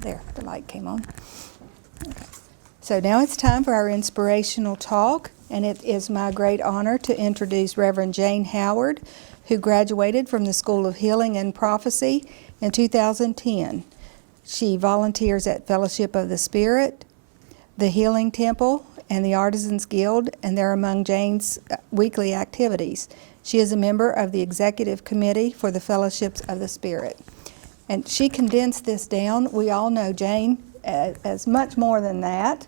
There, the light came on. Okay. So now it's time for our inspirational talk, and it is my great honor to introduce Reverend Jane Howard, who graduated from the School of Healing and Prophecy in 2010. She volunteers at Fellowship of the Spirit, the Healing Temple, and the Artisans Guild, and they're among Jane's weekly activities. She is a member of the Executive Committee for the Fellowships of the Spirit. And she condensed this down. We all know Jane as much more than that.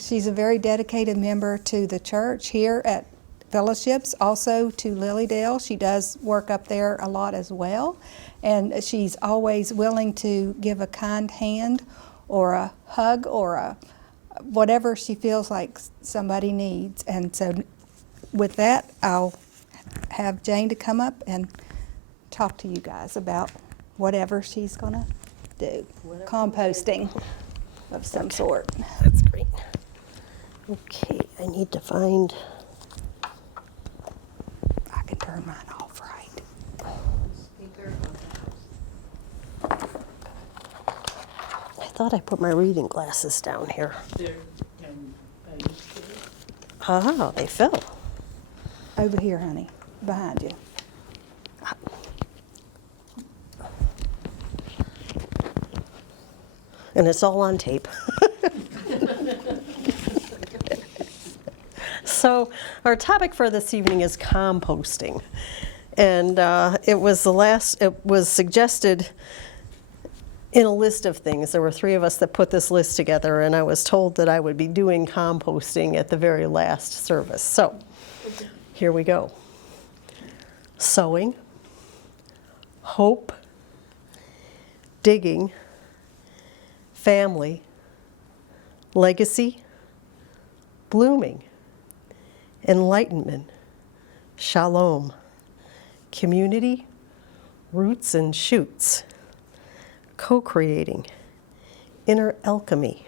She's a very dedicated member to the church here at Fellowships, also to Lilydale. She does work up there a lot as well. And she's always willing to give a kind hand or a hug or whatever she feels like somebody needs. And so with that, I'll have Jane to come up and talk to you guys about whatever she's going to do. Composting of some sort. That's great. Okay, I need to find... I can turn mine off right. I thought I put my reading glasses down here. Oh, they fell. Over here, honey, behind you. And it's all on tape. So our topic for this evening is composting. And it was suggested in a list of things. There were 3 of us that put this list together, and I was told that I would be doing composting at the very last service. So here we go. Sowing, hope, digging, family, legacy, blooming, enlightenment, shalom, community, roots and shoots, co-creating, inner alchemy,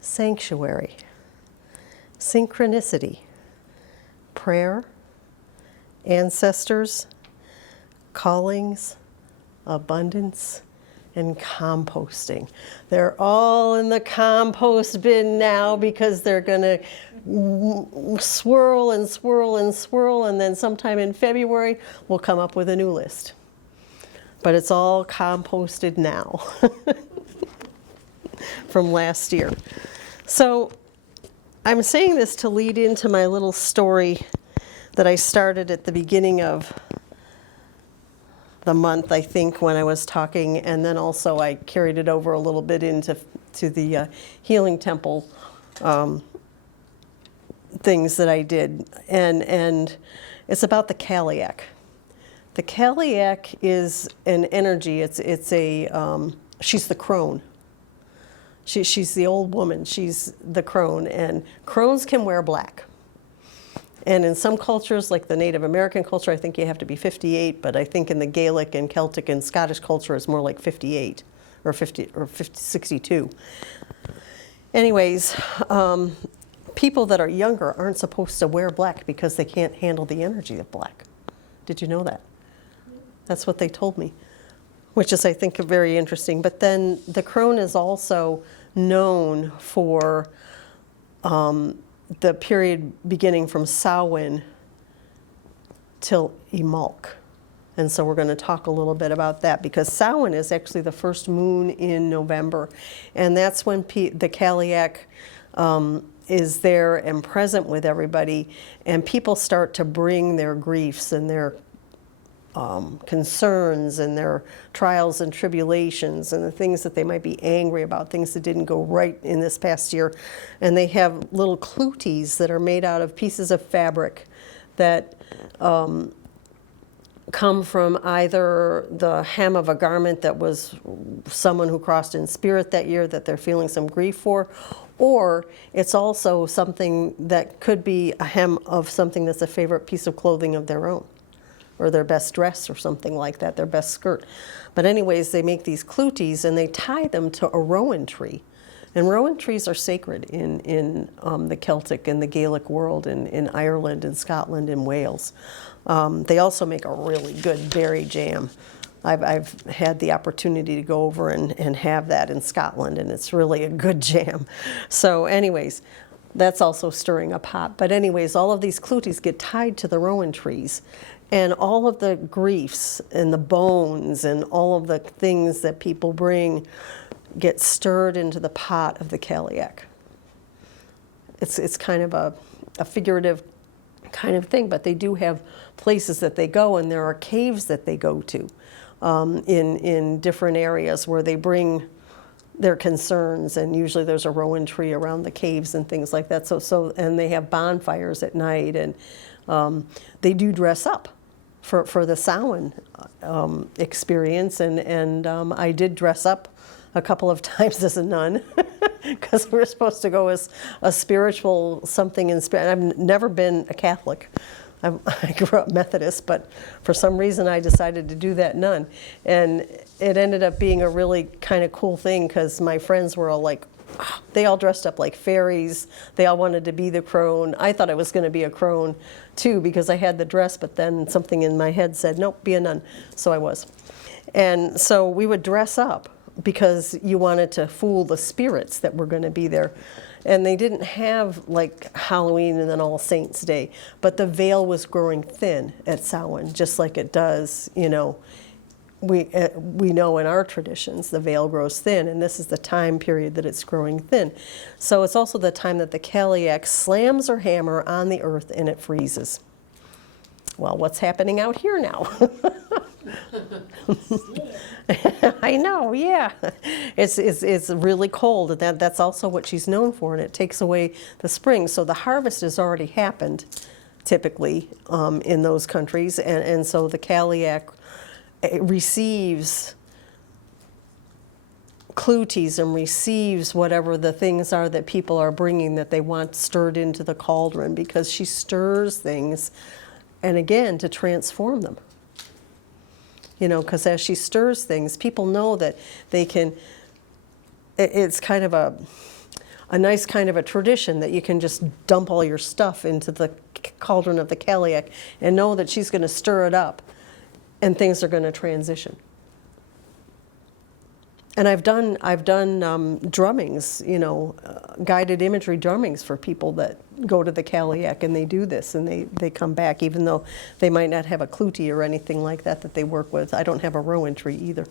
sanctuary, synchronicity, prayer, ancestors, callings, abundance, and composting. They're all in the compost bin now because they're going to swirl and swirl and swirl, and then sometime in February we'll come up with a new list. But it's all composted now from last year. So I'm saying this to lead into my little story that I started at the beginning of the month, I think, when I was talking, and then also I carried it over a little bit into the Healing Temple things that I did, and it's about the Cassadaga. The Cassadaga is an energy. It's a she's the crone. She's the old woman. She's the crone, and crones can wear black. And in some cultures, like the Native American culture, I think you have to be 58, but I think in the Gaelic and Celtic and Scottish culture, it's more like 58 or 62. Anyways, people that are younger aren't supposed to wear black because they can't handle the energy of black. Did you know that? That's what they told me, which is, I think, very interesting. But then the crone is also known for the period beginning from Samhain till Imbolc. And so we're going to talk a little bit about that, because Samhain is actually the first moon in November. And that's when the Cassadaga is there and present with everybody. And people start to bring their griefs and their concerns and their trials and tribulations and the things that they might be angry about, things that didn't go right in this past year. And they have little clooties that are made out of pieces of fabric that come from either the hem of a garment that was someone who crossed in spirit that year that they're feeling some grief for, or it's also something that could be a hem of something that's a favorite piece of clothing of their own, or their best dress or something like that, their best skirt. But anyways, they make these clooties and they tie them to a rowan tree. And rowan trees are sacred in the Celtic and the Gaelic world, in Ireland and Scotland and Wales. They also make a really good berry jam. I've had the opportunity to go over and have that in Scotland, and it's really a good jam. So anyways, that's also stirring a pot. But anyways, all of these clooties get tied to the rowan trees, and all of the griefs and the bones and all of the things that people bring get stirred into the pot of the Cailleach. It's kind of a figurative kind of thing, but they do have places that they go, and there are caves that they go to in different areas where they bring their concerns, and usually there's a rowan tree around the caves and things like that. So and they have bonfires at night, and they do dress up for the Samhain experience, and I did dress up a couple of times as a nun because we're supposed to go as a spiritual something. I've never been a Catholic. I grew up Methodist, but for some reason I decided to do that nun. And it ended up being a really kind of cool thing because my friends were all like, they all dressed up like fairies. They all wanted to be the crone. I thought I was going to be a crone too because I had the dress, but then something in my head said, nope, be a nun. So I was. And so we would dress up because you wanted to fool the spirits that were going to be there. And they didn't have like Halloween and then All Saints Day, but the veil was growing thin at Samhain, just like it does, you know. We know in our traditions the veil grows thin, and this is the time period that it's growing thin. So it's also the time that the Cailleach slams her hammer on the earth and it freezes. Well, what's happening out here now? I know, yeah. It's really cold, and that's also what she's known for, and it takes away the spring. So the harvest has already happened, typically, in those countries, and so the Cailleach receives clooties and receives whatever the things are that people are bringing that they want stirred into the cauldron, because she stirs things, and again, to transform them. You know, because as she stirs things, people know that they can, it's kind of a nice kind of a tradition that you can just dump all your stuff into the cauldron of the Cailleach and know that she's going to stir it up and things are going to transition. And I've done drummings, you know, guided imagery drummings for people that go to the Cailleach and they do this and they come back, even though they might not have a clootie or anything like that that they work with. I don't have a rowan tree either.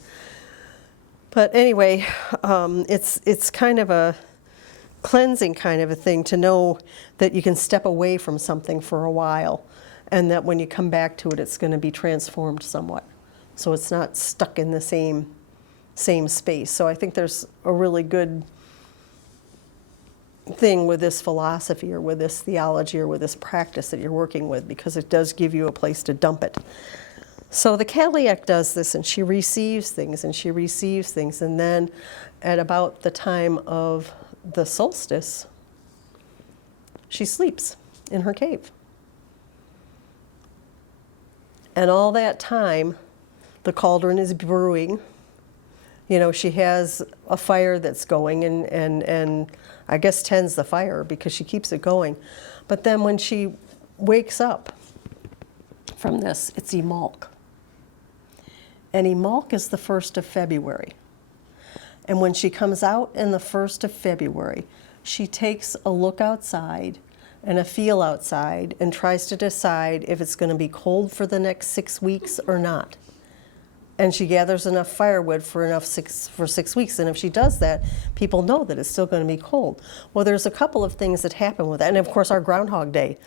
But anyway, it's kind of a cleansing kind of a thing to know that you can step away from something for a while, and that when you come back to it, it's going to be transformed somewhat. So it's not stuck in the same space. So I think there's a really good thing with this philosophy or with this theology or with this practice that you're working with, because it does give you a place to dump it. So the Cailleach does this, and she receives things and she receives things, and then at about the time of the solstice, she sleeps in her cave. And all that time, the cauldron is brewing. You know, she has a fire that's going, and I guess tends the fire because she keeps it going. But then when she wakes up from this, it's Imalk. And Imalk is the 1st of February. And when she comes out in the 1st of February, she takes a look outside and a feel outside and tries to decide if it's going to be cold for the next 6 weeks or not. And she gathers enough firewood for 6 weeks. And if she does that, people know that it's still going to be cold. Well, there's a couple of things that happen with that. And of course, our Groundhog Day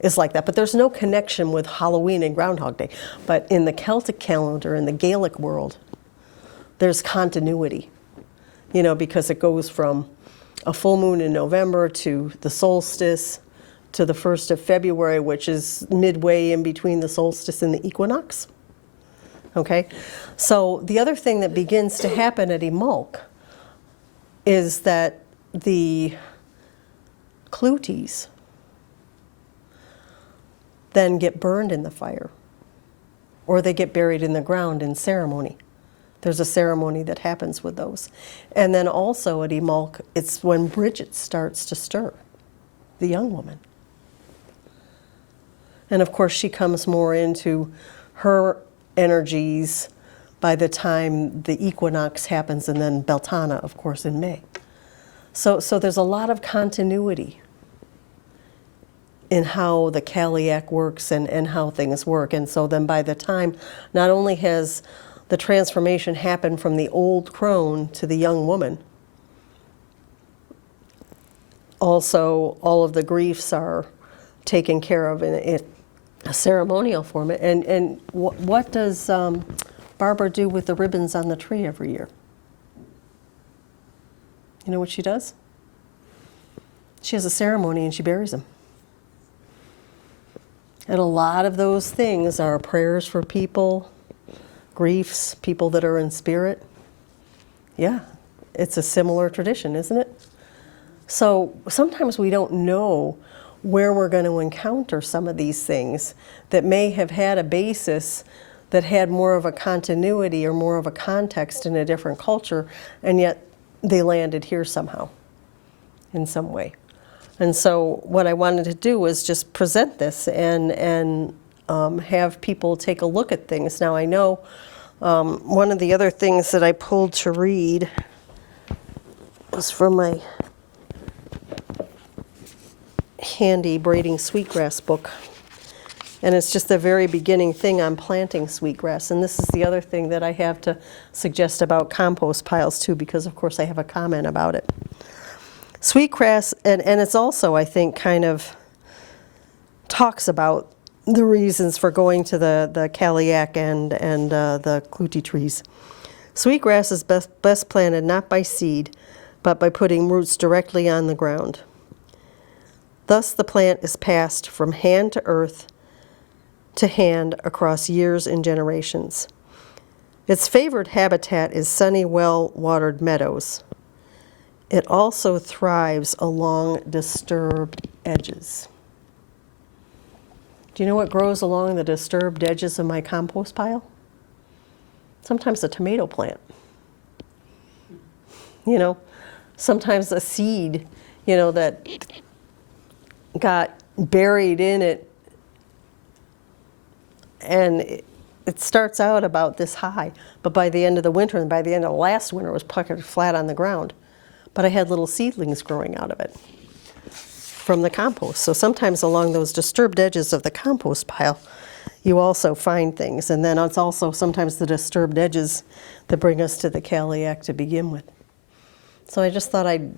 is like that. But there's no connection with Halloween and Groundhog Day. But in the Celtic calendar, in the Gaelic world, there's continuity. You know, because it goes from a full moon in November to the solstice to the 1st of February, which is midway in between the solstice and the equinox. Okay, so the other thing that begins to happen at Imalk is that the clooties then get burned in the fire, or they get buried in the ground in ceremony. There's a ceremony that happens with those. And then also at Imalk, it's when Bridget starts to stir, the young woman. And of course, she comes more into her energies by the time the equinox happens, and then Beltana, of course, in May. So there's a lot of continuity in how the Catholic works and how things work. And so then by the time, not only has the transformation happened from the old crone to the young woman, also all of the griefs are taken care of in a ceremonial form. And what does Barbara do with the ribbons on the tree every year? You know what she does? She has a ceremony and she buries them. And a lot of those things are prayers for people, griefs, people that are in spirit. Yeah, it's a similar tradition, isn't it? So sometimes we don't know where we're going to encounter some of these things that may have had a basis that had more of a continuity or more of a context in a different culture, and yet they landed here somehow in some way. And so what I wanted to do was just present this and have people take a look at things. Now I know one of the other things that I pulled to read was from my handy braiding sweetgrass book. And it's just the very beginning thing on planting sweetgrass. And this is the other thing that I have to suggest about compost piles too, because of course I have a comment about it. Sweetgrass, and it's also, I think, kind of talks about the reasons for going to the Catholic and the Clutie trees. Sweetgrass is best planted not by seed, but by putting roots directly on the ground. Thus the plant is passed from hand to earth to hand across years and generations. Its favored habitat is sunny, well-watered meadows. It also thrives along disturbed edges. Do you know what grows along the disturbed edges of my compost pile? Sometimes a tomato plant. You know, sometimes a seed, you know, that got buried in it, and it starts out about this high, but by the end of the winter and by the end of the last winter it was puckered flat on the ground. But I had little seedlings growing out of it from the compost. So sometimes along those disturbed edges of the compost pile, you also find things. And then it's also sometimes the disturbed edges that bring us to the Catholic to begin with. So I just thought I'd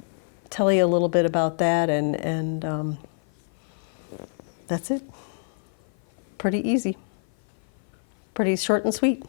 tell you a little bit about that, and that's it. Pretty easy. Pretty short and sweet.